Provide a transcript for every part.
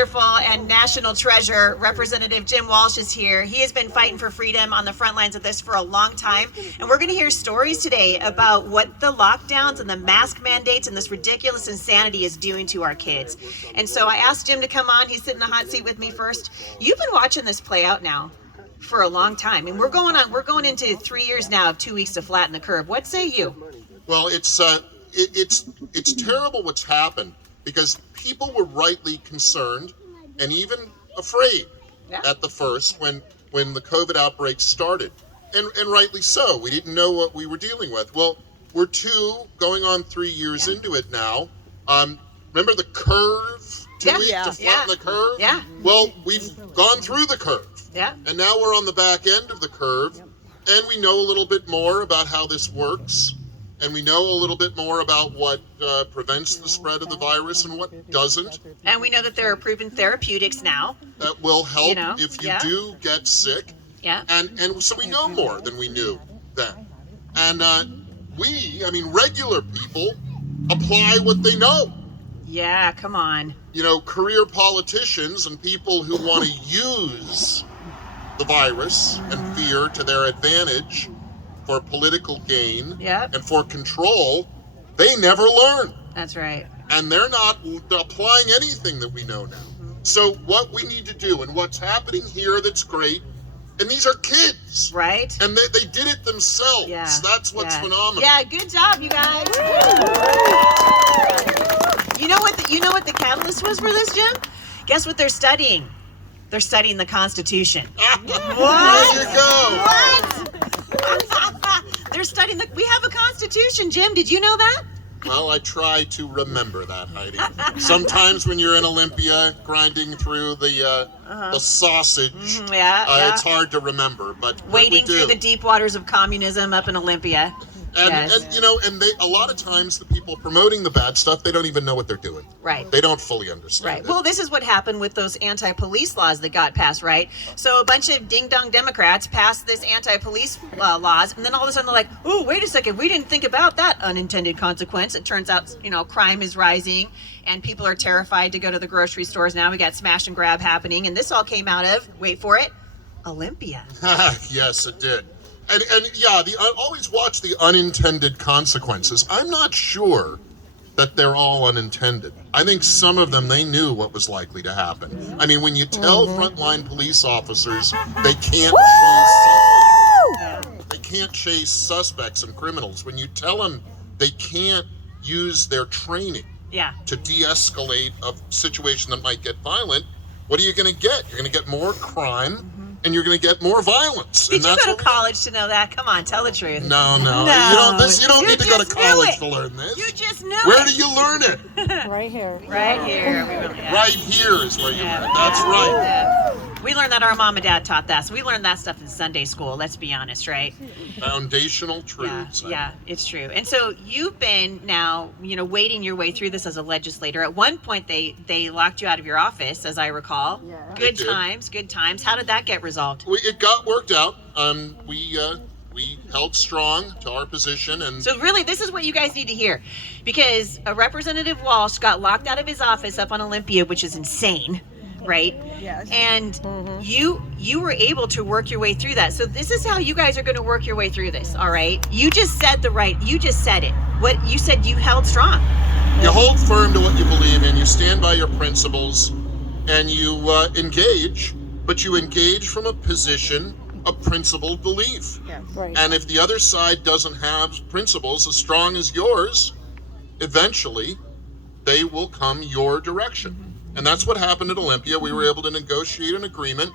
Wonderful and national treasure, Representative Jim Walsh is here. He has been fighting for freedom on the front lines of this for a long time. And we're going to hear stories today about what the lockdowns and the mask mandates and this ridiculous insanity is doing to our kids. And so I asked Jim to come on. He's sitting in the hot seat with me first. You've been watching this play out now for a long time. And we're going into 3 years now of 2 weeks to flatten the curve. What say you? Well, it's terrible what's happened, because people were rightly concerned and even afraid at the first when the COVID outbreak started. And rightly so. We didn't know what we were dealing with. Well, we're going on 3 years into it now. Remember the curve? 2 weeks to flatten the curve? Yeah. Well, we've gone through the curve. Yeah. And now we're on the back end of the curve, and we know a little bit more about how this works. And we know a little bit more about what prevents the spread of the virus and what doesn't. And we know that there are proven therapeutics now. That will help if you do get sick. Yeah. And so we know more than we knew then. And regular people apply what they know. Yeah, come on. Career politicians and people who want to use the virus and fear to their advantage for political gain and for control, they never learn. That's right. And they're not applying anything that we know now. So what we need to do, and what's happening here that's great, and these are kids. Right. And they did it themselves. Yeah. That's what's phenomenal. Yeah, good job, you guys. You know what the catalyst was for this, Jim? Guess what they're studying? They're studying the Constitution. What? There you go. What? They're studying we have a Constitution, Jim. Did you know that? Well, I try to remember that, Heidi. Sometimes when you're in Olympia grinding through the sausage, it's hard to remember. But wading through the deep waters of communism up in Olympia. And a lot of times the people promoting the bad stuff, they don't even know what they're doing. Right. They don't fully understand. Right. Well, this is what happened with those anti-police laws that got passed, right? So a bunch of ding-dong Democrats passed this anti-police laws, and then all of a sudden they're like, oh, wait a second, we didn't think about that unintended consequence. It turns out, crime is rising, and people are terrified to go to the grocery stores now. We got smash and grab happening, and this all came out of, wait for it, Olympia. Yes, it did. And always watch the unintended consequences. I'm not sure that they're all unintended. I think some of them, they knew what was likely to happen. I mean, when you tell frontline police officers they can't chase suspects and criminals, when you tell them they can't use their training to de-escalate a situation that might get violent, what are you going to get? You're going to get more crime. And you're going to get more violence. Did you go to college to know that? Come on, tell the truth. No. You don't need to go to college to learn this. You just knew Where do you learn it? Right here. Right here. Right here is where you learn it. That's right. We learned that our mom and dad taught us. We learned that stuff in Sunday school, let's be honest, right? Foundational truths. Yeah, it's true. And so you've been now, wading your way through this as a legislator. At one point, they locked you out of your office, as I recall. Yeah. Good times. How did that get resolved? It got worked out. We held strong to our position. And so really, this is what you guys need to hear. Because Representative Walsh got locked out of his office up on Olympia, which is insane. Right? Yes. And you were able to work your way through that. So this is how you guys are going to work your way through this, all right? You just said it. What you said, you held strong. You hold firm to what you believe in, you stand by your principles, and you engage, but you engage from a position of principled belief. Yeah, right. And if the other side doesn't have principles as strong as yours, eventually they will come your direction. And that's what happened at Olympia. We were able to negotiate an agreement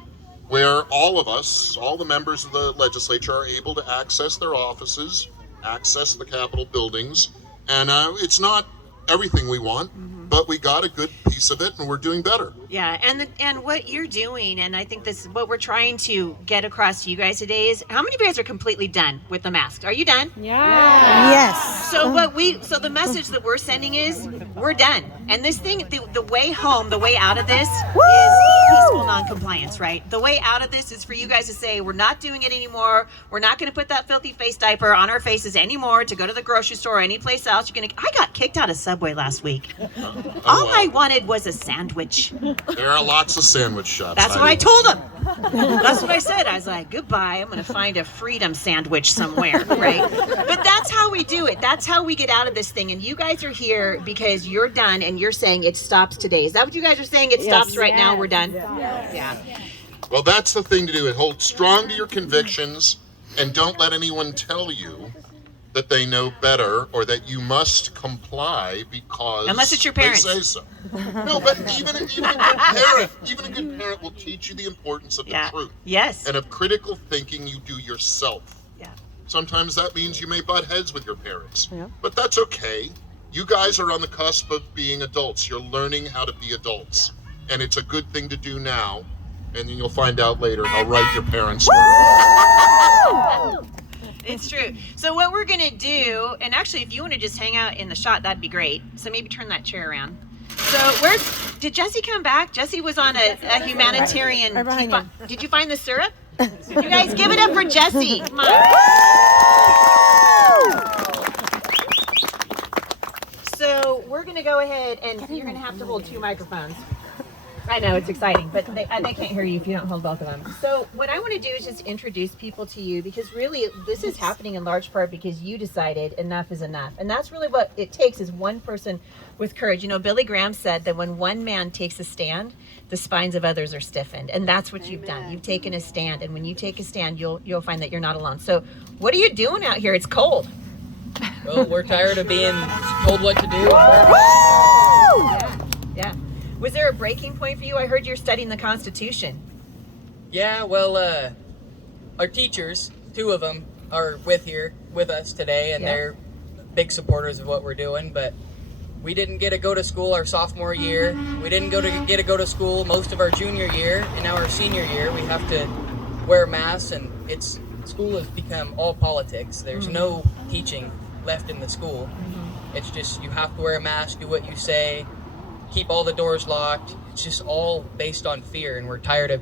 where all of us, all the members of the legislature, are able to access their offices, access the Capitol buildings. And it's not everything we want, but we got a good piece of it, and we're doing better. Yeah, and what you're doing, and I think this is what we're trying to get across to you guys today, is how many of you guys are completely done with the masks? Are you done? Yeah. Yes. So the message that we're sending is we're done. And this thing, the way home, the way out of this is peaceful non-compliance, right? The way out of this is for you guys to say, we're not doing it anymore. We're not going to put that filthy face diaper on our faces anymore to go to the grocery store or any place else. I got kicked out of Subway last week. All I wanted was a sandwich. There are lots of sandwich shops. That's what I told them. That's what I said. I was like, goodbye. I'm going to find a freedom sandwich somewhere, right? But that's how we do it. That's how we get out of this thing. And you guys are here because you're done and you're saying it stops today. Is that what you guys are saying? It stops right now. We're done. Yeah. Well, that's the thing to do. Hold strong to your convictions and don't let anyone tell you that they know better or that you must comply because unless it's your parents. They say so. No, but even a good parent will teach you the importance of the truth. Yes. And of critical thinking you do yourself. Yeah. Sometimes that means you may butt heads with your parents. Yeah. But that's okay. You guys are on the cusp of being adults. You're learning how to be adults. Yeah. And it's a good thing to do now. And then you'll find out later how right your parents were. It's true. So what we're going to do, and actually if you want to just hang out in the shot, that'd be great. So maybe turn that chair around. So did Jesse come back? Jesse was on a humanitarian. Right behind you. Did you find the syrup? You guys give it up for Jesse. Come on. So we're going to go ahead and you're going to have to hold 2 microphones. I know, it's exciting, but they can't hear you if you don't hold both of them. So what I want to do is just introduce people to you because really this is happening in large part because you decided enough is enough. And that's really what it takes is one person with courage. You know, Billy Graham said that when one man takes a stand, the spines of others are stiffened. And that's what you've done. You've taken a stand. And when you take a stand, you'll find that you're not alone. So what are you doing out here? It's cold. Well, we're tired of being told what to do. Yeah. Was there a breaking point for you? I heard you're studying the Constitution. Yeah, well, our teachers, 2 of them, are with us today, and they're big supporters of what we're doing, but we didn't get to go to school our sophomore year. We didn't get to go to school most of our junior year, and now our senior year we have to wear masks, and school has become all politics. There's no teaching left in the school. It's just you have to wear a mask, do what you say, keep all the doors locked. It's just all based on fear, and we're tired of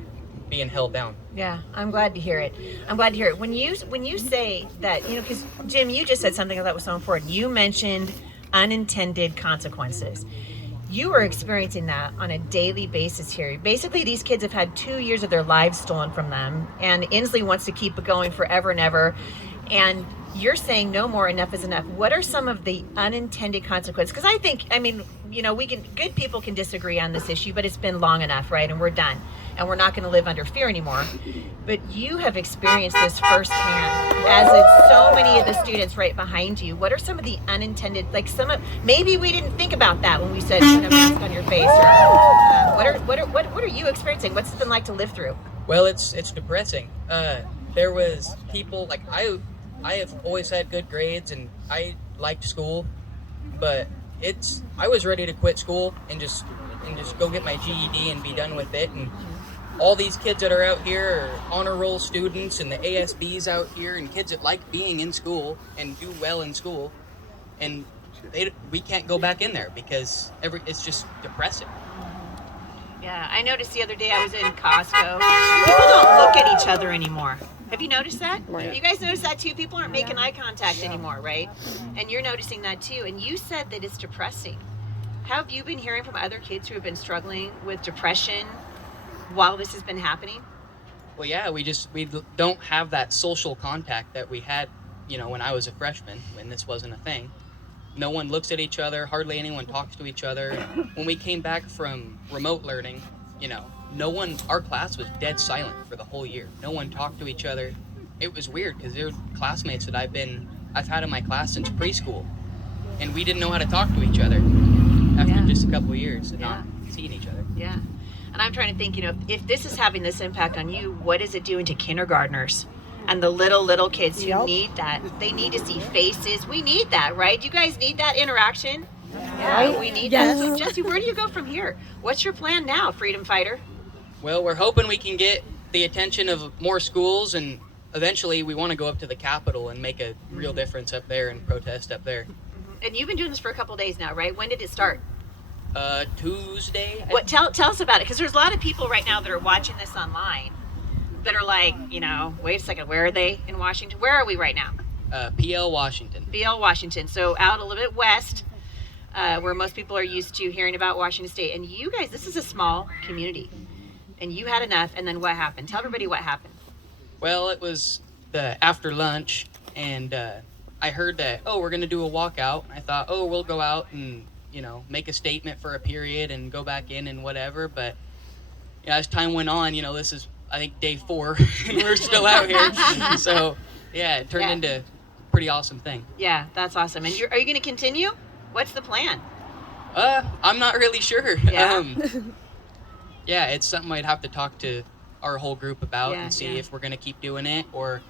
being held down. Yeah, I'm glad to hear it. When you say that, you know, because Jim, you just said something that was so important. You mentioned unintended consequences. You are experiencing that on a daily basis here. Basically, these kids have had 2 years of their lives stolen from them, and Inslee wants to keep it going forever and ever. And you're saying no more, enough is enough. What are some of the unintended consequences? Because good people can disagree on this issue, but it's been long enough, right? And we're done. And we're not going to live under fear anymore. But you have experienced this firsthand, as it's so many of the students right behind you. What are some of the unintended, maybe we didn't think about that when we said put a mask on your face. What are you experiencing? What's it been like to live through? Well, it's depressing. There was people like I have always had good grades and I liked school, but I was ready to quit school and just go get my GED and be done with it. And all these kids that are out here are honor roll students and the ASBs out here and kids that like being in school and do well in school, and we can't go back in there because it's just depressing. Yeah, I noticed the other day I was in Costco. People don't look at each other anymore. Have you noticed that? Right. You guys notice that too? People aren't making eye contact anymore, right? And you're noticing that too. And you said that it's depressing. Have you been hearing from other kids who have been struggling with depression while this has been happening? Well, yeah, we don't have that social contact that we had, when I was a freshman, when this wasn't a thing. No one looks at each other, hardly anyone talks to each other. When we came back from remote learning, our class was dead silent for the whole year. No one talked to each other. It was weird because they're classmates that I've had in my class since preschool, and we didn't know how to talk to each other after just a couple of years of not seeing each other. Yeah. And I'm trying to think, if this is having this impact on you, what is it doing to kindergartners and the little kids who need that? They need to see faces. We need that, right? Do you guys need that interaction? Yeah, we need that. So Jesse, where do you go from here? What's your plan now, freedom fighter? Well, we're hoping we can get the attention of more schools, and eventually we want to go up to the Capitol and make a real difference up there and protest up there. And you've been doing this for a couple of days now, right? When did it start? Tuesday. What? Tell us about it, because there's a lot of people right now that are watching this online that are like, wait a second, where are they in Washington? Where are we right now? PL Washington. PL Washington. So out a little bit west, where most people are used to hearing about Washington State. And you guys, this is a small community, and you had enough. And then what happened? Tell everybody what happened. Well, it was the after lunch, and I heard that, we're going to do a walkout. I thought, we'll go out and, make a statement for a period and go back in and whatever. But as time went on, this is, I think, day 4, and we're still out here. So, yeah, it turned into a pretty awesome thing. Yeah, that's awesome. And are you going to continue? What's the plan? I'm not really sure. Yeah. Yeah, it's something I'd have to talk to our whole group about and see yeah. if we're going to keep doing it, or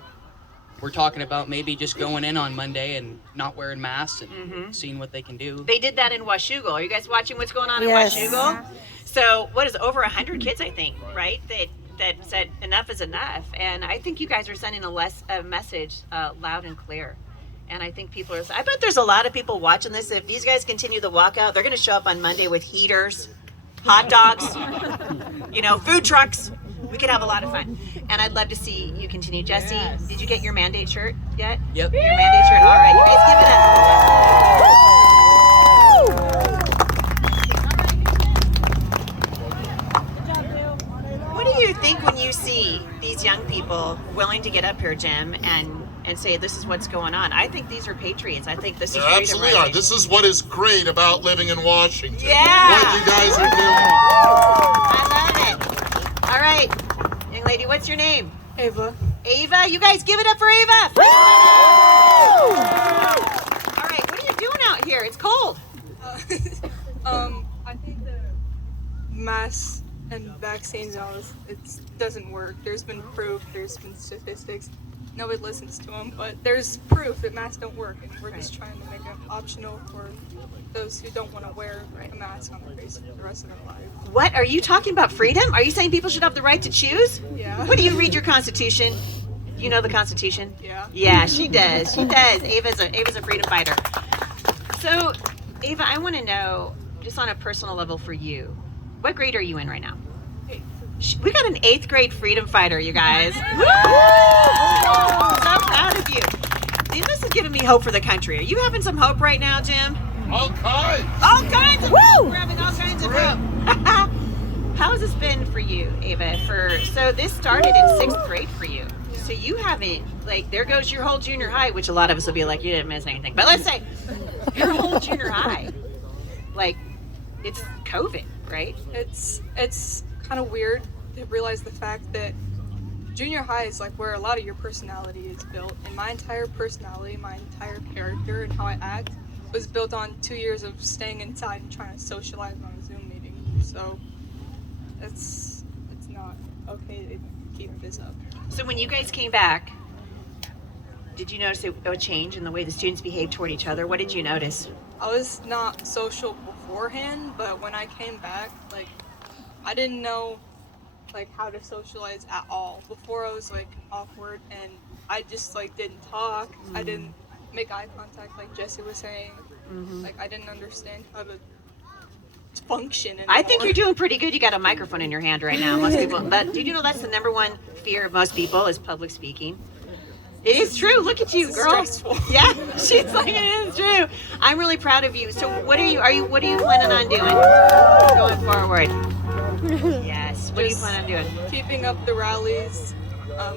we're talking about maybe just going in on Monday and not wearing masks and seeing what they can do. They did that in Washougal. Are you guys watching what's going on Yes. in Washougal? So what is it, over 100 kids, I think, right? That said enough is enough. And I think you guys are sending a message loud and clear. And I think people are, I bet there's a lot of people watching this. If these guys continue the walkout, they're going to show up on Monday with heaters, hot dogs, food trucks. We could have a lot of fun. And I'd love to see you continue. Jesse, did you get your mandate shirt yet? Yep. Your mandate shirt. All right, you guys give it up. What do you think when you see these young people willing to get up here, Jim, and say this is what's going on? I think these are patriots. I think this is There freedom absolutely rising. are. This is what is great about living in Washington. Yeah. What you guys are doing. I love it. All right, young lady, what's your name? Ava. Ava. You guys give it up for Ava. All right, what are you doing out here? It's cold. I think the masks and vaccines, it doesn't work. There's been proof, there's been statistics. Nobody listens to them, but there's proof that masks don't work, and we're just trying to make it optional for those who don't want to wear a mask on their face for the rest of their life. What are you talking about? Freedom? Are you saying people should have the right to choose? Yeah. What do you read your Constitution? You know the Constitution? Yeah. Yeah, she does. She does. Ava's a freedom fighter. So, Ava, I want to know, just on a personal level for you, what grade are you in right now? We got an 8th grade freedom fighter, you guys. Woo! So proud of you. This is giving me hope for the country. Are you having some hope right now, Jim? All kinds. All kinds of Woo! hope. We're having all kinds of hope. How has this been for you, Ava? So this started in 6th grade for you. So you haven't, there goes your whole junior high, which a lot of us will be like, you didn't miss anything. But let's say your whole junior high, it's COVID, right? It's kind of weird to realize the fact that junior high is where a lot of your personality is built, and my entire personality, my entire character, and how I act was built on 2 years of staying inside and trying to socialize on a Zoom meeting. So it's not okay to keep this up. So when you guys came back, did you notice a change in the way the students behaved toward each other? What did you notice? I was not social beforehand, but when I came back, I didn't know how to socialize at all. Before I was awkward, and I just didn't talk. I didn't make eye contact like Jesse was saying. I didn't understand how to function anymore. I think you're doing pretty good. You got a microphone in your hand right now. Most people, did you know that's the number one fear of most people is public speaking? It is true. Look at you, girl. Stressful. Yeah, she's like, it is true. I'm really proud of you. So what are you planning on doing going forward? Yes. What are you planning on doing? Keeping up the rallies,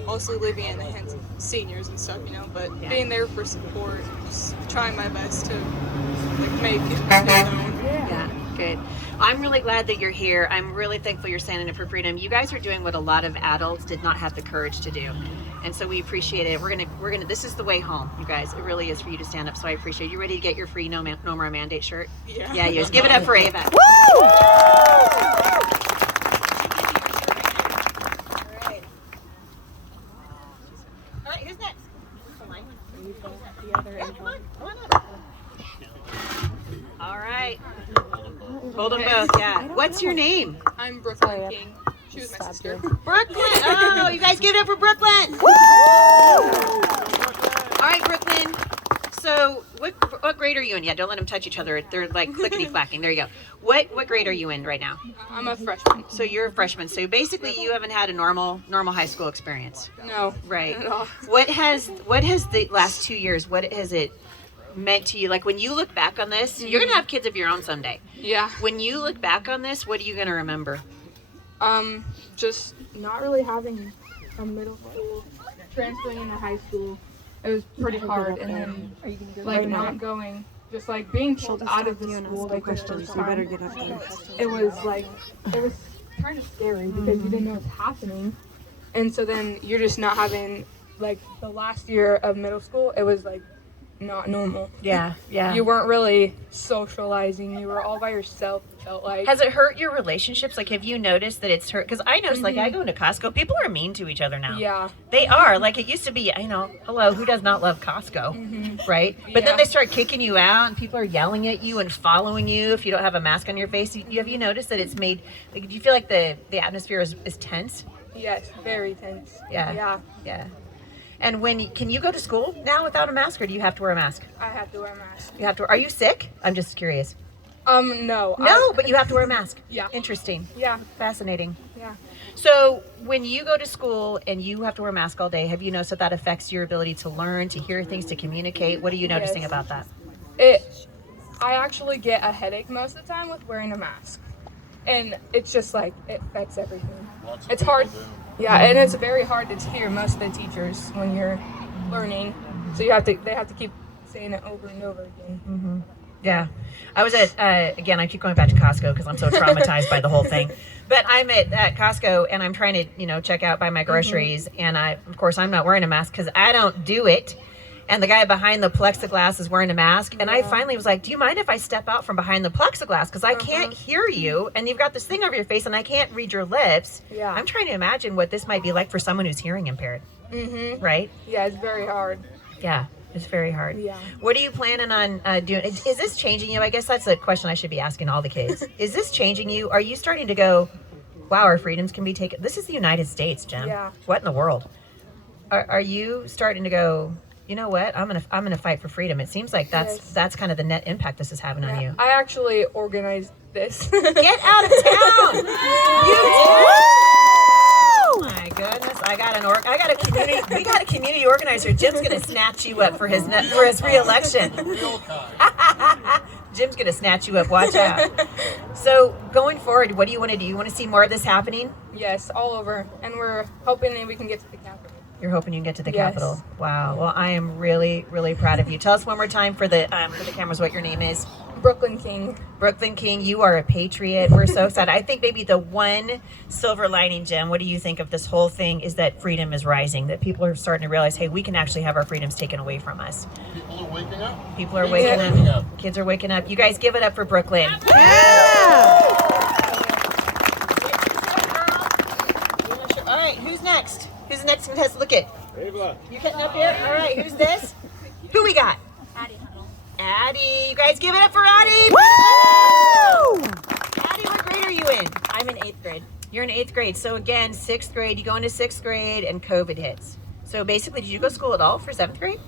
mostly leaving it in the hands of seniors and stuff, but being there for support, just trying my best to make it known. Yeah, good. I'm really glad that you're here. I'm really thankful you're standing up for freedom. You guys are doing what a lot of adults did not have the courage to do. And so we appreciate it. We're gonna this is the way home, you guys. It really is for you to stand up. So I appreciate it. You ready to get your free No More Mandate shirt? Yeah. Yeah, you guys give it up for Ava. Woo! All right, who's next? Come on up. All right. Hold them both, yeah. What's your name? I'm Brooklyn King. She was my sister. Brooklyn. Oh, you guys give it up for Brooklyn. All right, Brooklyn. So what grade are you in? Yeah, don't let them touch each other. They're like clickety clacking. There you go. What grade are you in right now? I'm a freshman. So you're a freshman. So basically, you haven't had a normal high school experience, No. right? Not at all. What has the last 2 years? What has it meant to you? Like when you look back on this, you're gonna have kids of your own someday. Yeah. When you look back on this, what are you gonna remember? Just not really having a middle school, transferring into high school. It was pretty hard, and then like not going, just like being pulled out of the school. Like the first time, it was kind of scary because you didn't know what's happening, and so then you're just not having like the last year of middle school. It was like not normal. Yeah. You weren't really socializing. You were all by yourself. It felt like. Has it hurt your relationships? Like, have you noticed that it's hurt? Because I noticed, like, I go into Costco, people are mean to each other now. Yeah. They are. Like, it used to be, hello, who does not love Costco, right? But then Yeah. they start kicking you out, and people are yelling at you and following you if you don't have a mask on your face. Have you noticed that it's made, like, do you feel like the atmosphere is tense? Yes, very tense. Yeah. And can you go to school now without a mask, or do you have to wear a mask? I have to wear a mask. You have to. Are you sick? I'm just curious. No. No, but you have to wear a mask. Yeah. Interesting. Yeah. Fascinating. Yeah. So when you go to school and you have to wear a mask all day, have you noticed that affects your ability to learn, to hear things, to communicate? What are you noticing Yes. about that? I actually get a headache most of the time with wearing a mask. And it's just like, it affects everything. It's hard. Yeah, and it's very hard to hear most of the teachers when you're learning. So they have to keep saying it over and over again. Yeah. I was at, again, I keep going back to Costco because I'm so traumatized by the whole thing. But I'm at Costco and I'm trying to, check out, buy my groceries. And of course, I'm not wearing a mask because I don't do it. And the guy behind the plexiglass is wearing a mask. And I finally was like, do you mind if I step out from behind the plexiglass? Because I can't hear you. And you've got this thing over your face and I can't read your lips. Yeah. I'm trying to imagine what this might be like for someone who's hearing impaired. Right? Yeah, it's very hard. Yeah. It's very hard. Yeah. What are you planning on doing? Is this changing you? I guess that's a question I should be asking all the kids. Is this changing you? Are you starting to go, wow, our freedoms can be taken? This is the United States, Jim. Yeah. What in the world? Are you starting to go, you know what? I'm gonna fight for freedom. It seems like that's kind of the net impact this is having on you. I actually organized this. Get out of town! You did? Oh my goodness! I got a community. We got a community organizer. Jim's gonna snatch you up for his re-election. Jim's gonna snatch you up. Watch out. So going forward, what do you want to do? You want to see more of this happening? Yes, all over. And we're hoping that we can get to the Capitol. You're hoping you can get to the Yes. Capitol. Wow. Well, I am really, really proud of you. Tell us one more time for the cameras what your name is. Brooklyn King. Brooklyn King, you are a patriot. We're so excited. I think maybe the one silver lining, Jim, what do you think of this whole thing is that freedom is rising, that people are starting to realize, hey, we can actually have our freedoms taken away from us. People are waking up. People are waking up. Kids are waking up. You guys give it up for Brooklyn. All right, who's next? Who's the next one has to look at? You getting up here? All right, who's this? Who we got? Addie. You guys give it up for Addie. Woo! Addie, what grade are you in? I'm in 8th grade. You're in 8th grade. So again, 6th grade, you go into 6th grade and COVID hits. So basically, did you go to school at all for 7th grade?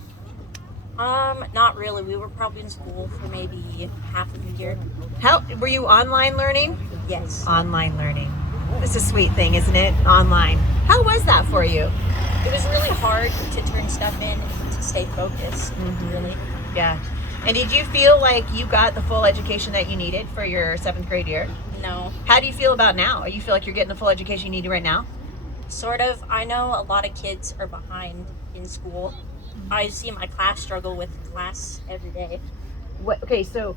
Not really. We were probably in school for maybe half of the year. How were you online learning? Yes. Online learning. This is a sweet thing, isn't it? Online. How was that for you? It was really hard to turn stuff in and to stay focused, really. Yeah. And did you feel like you got the full education that you needed for your 7th grade year? No. How do you feel about now? You feel like you're getting the full education you need right now? Sort of. I know a lot of kids are behind in school. I see my class struggle with class every day. What? Okay, so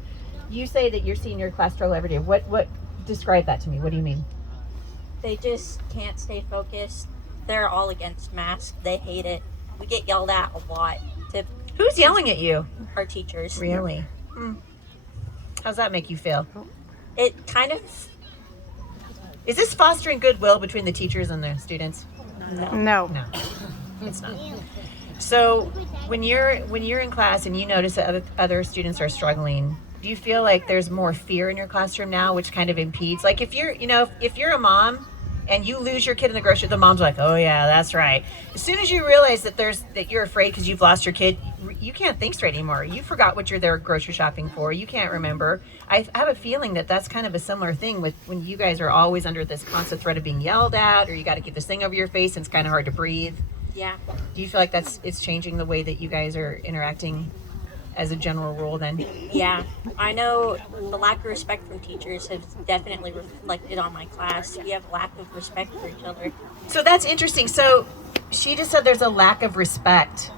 you say that you're seeing your class struggle every day. What? Describe that to me. What do you mean? They just can't stay focused. They're all against masks. They hate it. We get yelled at a lot to Who's yelling at you? our teachers. Really? How's that make you feel? It kind of Is this fostering goodwill between the teachers and the students? No. No, it's not. So when you're in class and you notice that other students are struggling, do you feel like there's more fear in your classroom now, which kind of impedes? Like if you're a mom and you lose your kid in the grocery, the mom's like, oh yeah, that's right. As soon as you realize that you're afraid because you've lost your kid, you can't think straight anymore. You forgot what you're there grocery shopping for. You can't remember. I have a feeling that that's kind of a similar thing with when you guys are always under this constant threat of being yelled at, or you got to keep this thing over your face and it's kind of hard to breathe. Yeah. Do you feel like it's changing the way that you guys are interacting as a general rule then? Yeah, I know the lack of respect from teachers has definitely reflected on my class. We have lack of respect for each other. So that's interesting. So she just said there's a lack of respect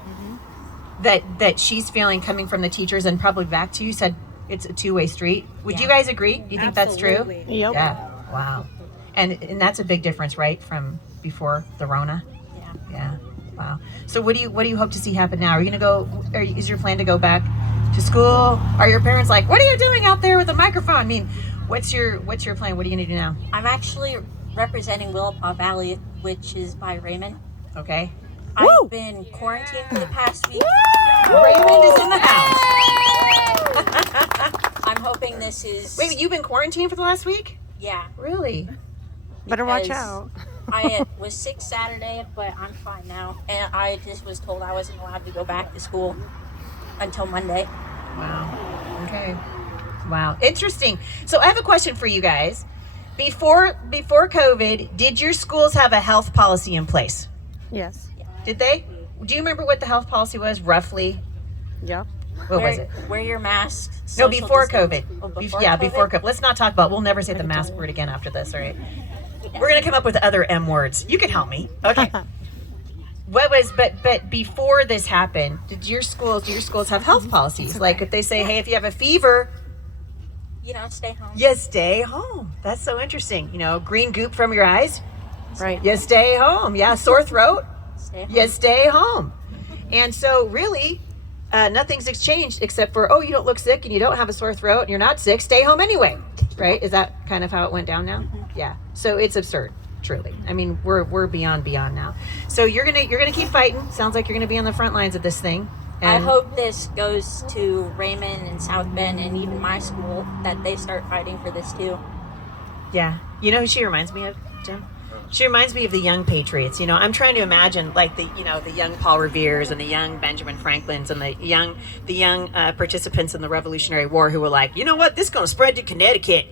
that she's feeling coming from the teachers and probably back to you. Said it's a two-way street. Would you guys agree? Do you think that's true? Yep. Yeah. Wow. And that's a big difference, right, from before the Rona? Yeah. Yeah. Wow. So what do you hope to see happen now? Are you gonna go? Is your plan to go back to school? Are your parents like, what are you doing out there with the microphone? I mean, what's your plan? What are you gonna do now? I'm actually representing Willapa Valley, which is by Raymond. Okay. I've been quarantined for the past week. Raymond is in the house. I'm hoping this is... Wait, you've been quarantined for the last week? Yeah. Really? Better watch because out. I was sick Saturday, but I'm fine now. And I just was told I wasn't allowed to go back to school until Monday. Wow. Okay. Wow. Interesting. So I have a question for you guys. Before COVID, did your schools have a health policy in place? Yes. Did they? Do you remember what the health policy was roughly? Yep. What was it? Wear your mask. No, social before distance. COVID. Oh, Before COVID. Let's not talk about. We'll never say the mask word again after this, all right? We're gonna come up with other M words. You can help me. Okay. But before this happened, do your schools have health policies? Like if they say, hey, if you have a fever, Stay home. you stay home. That's so interesting. Green goop from your eyes, Right. you stay home. Yeah, sore throat, Stay home. you stay home. And so really, nothing's exchanged except for, you don't look sick and you don't have a sore throat and you're not sick, stay home anyway. Right? Is that kind of how it went down now? Yeah. So it's absurd, truly. I mean, we're beyond now. So you're gonna keep fighting. Sounds like you're gonna be on the front lines of this thing. I And hope this goes to Raymond and South Bend and even my school, that they start fighting for this too. yeah. You know who she reminds me of, Jim? She reminds me of the young patriots. I'm trying to imagine like the young Paul Revere's and the young Benjamin Franklin's and the young participants in the Revolutionary War who were like, you know what, this is going to spread to Connecticut.